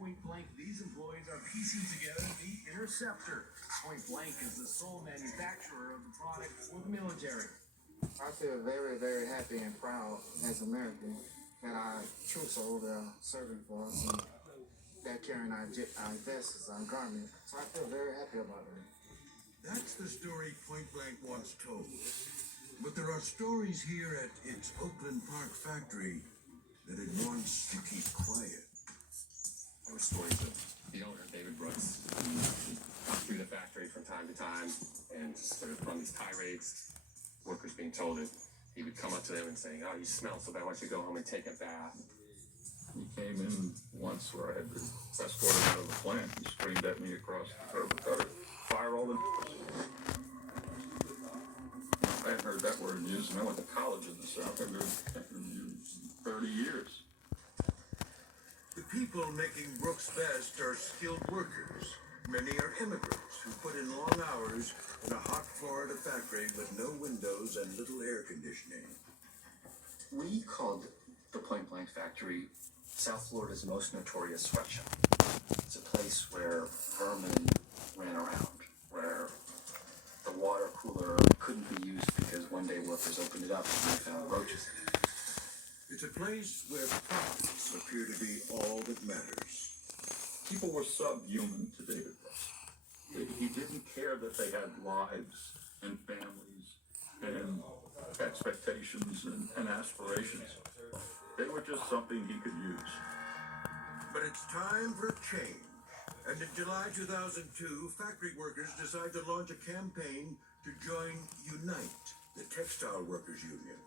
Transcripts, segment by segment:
Point Blank, these employees are piecing together the Interceptor. Point Blank is the sole manufacturer of the product for the military. I feel very, very happy and proud as Americans that our troops are over there serving for us and they're carrying our vests, our garment. So I feel very happy about it. That's the story Point Blank once told. But there are stories here at its Oakland Park factory that it wants to keep quiet. There were stories of the owner, David Brooks, come through the factory from time to time and sort of run these tirades. Workers being told that he would come up to them and saying, "Oh, you smell so bad, why don't you go home and take a bath?" He came in once where I had to escort him out of the plant. He screamed at me across the curb and started fire all the I hadn't heard that word used, and I went to college in the South. I've been used 30 years. The people making Brooks' Best are skilled workers. Many are immigrants who put in long hours in a hot Florida factory with no windows and little air conditioning. We called the Point Blank factory South Florida's most notorious sweatshop. It's a place where vermin ran around, where the water cooler couldn't be used because one day workers opened it up and they found roaches in it. It's a place where profits appear to be all that matters. People were subhuman to David Brooks. He didn't care that they had lives and families and expectations and aspirations. They were just something he could use. But it's time for change. And in July 2002, factory workers decide to launch a campaign to join Unite, the textile workers union.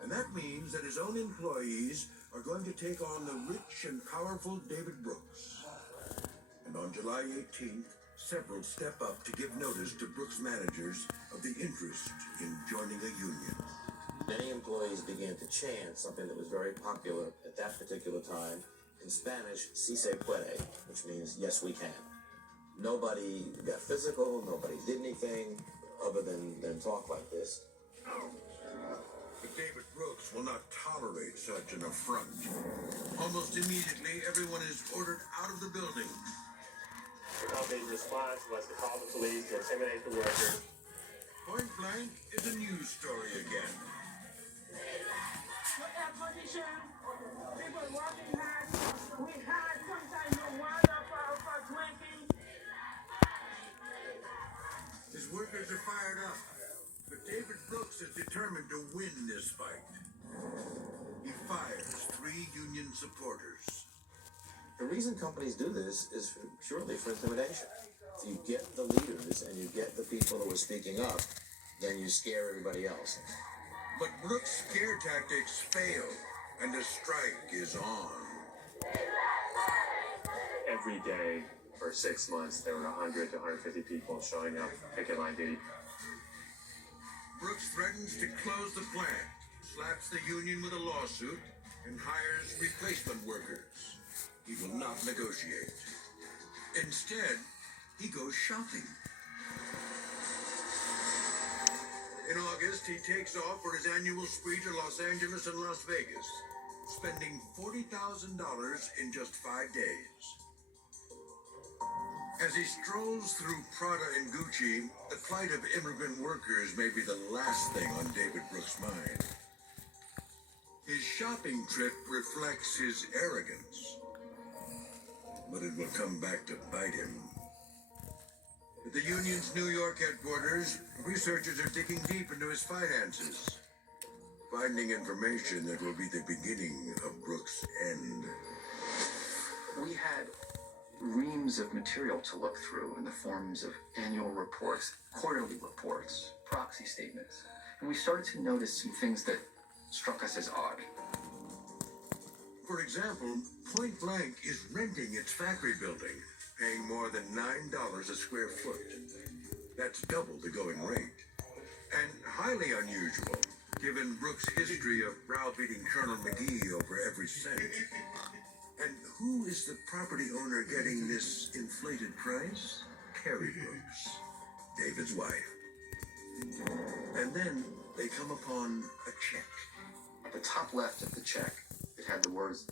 And that means that his own employees are going to take on the rich and powerful David Brooks. And on July 18th, several step up to give notice to Brooks managers of the interest in joining a union. Many employees began to chant something that was very popular at that particular time. In Spanish, "Si se puede," which means yes, we can. Nobody got physical, nobody did anything other than talk like this. But David Brooks will not tolerate such an affront. Almost immediately, everyone is ordered out of the building. The company's response was to call the police to intimidate the workers. Point Blank is a news story again. Look at position. People working hard. We had sometimes no water for drinking. His workers are fired up, but David Brooks is determined to win this fight. He fires 3 union supporters. The reason companies do this is purely for intimidation. If you get the leaders and you get the people who are speaking up, then you scare everybody else. But Brooks' scare tactics fail, and the strike is on. Every day for 6 months, there were 100 to 150 people showing up, picket line duty. Brooks threatens to close the plant, slaps the union with a lawsuit, and hires replacement workers. He will not negotiate. Instead, he goes shopping. In August, he takes off for his annual spree to Los Angeles and Las Vegas, spending $40,000 in just 5 days. As he strolls through Prada and Gucci, the plight of immigrant workers may be the last thing on David Brooks' mind. His shopping trip reflects his arrogance, but it will come back to bite him. At the union's New York headquarters, researchers are digging deep into his finances, finding information that will be the beginning of Brooks' end. We had reams of material to look through in the forms of annual reports, quarterly reports, proxy statements. And we started to notice some things that struck us as odd. For example, Point Blank is renting its factory building, paying more than $9 a square foot. That's double the going rate. And highly unusual, given Brooks' history of browbeating Colonel McGee over every cent. And who is the property owner getting this inflated price? Carrie Brooks, David's wife. And then they come upon a check. At the top left of the check, it had the words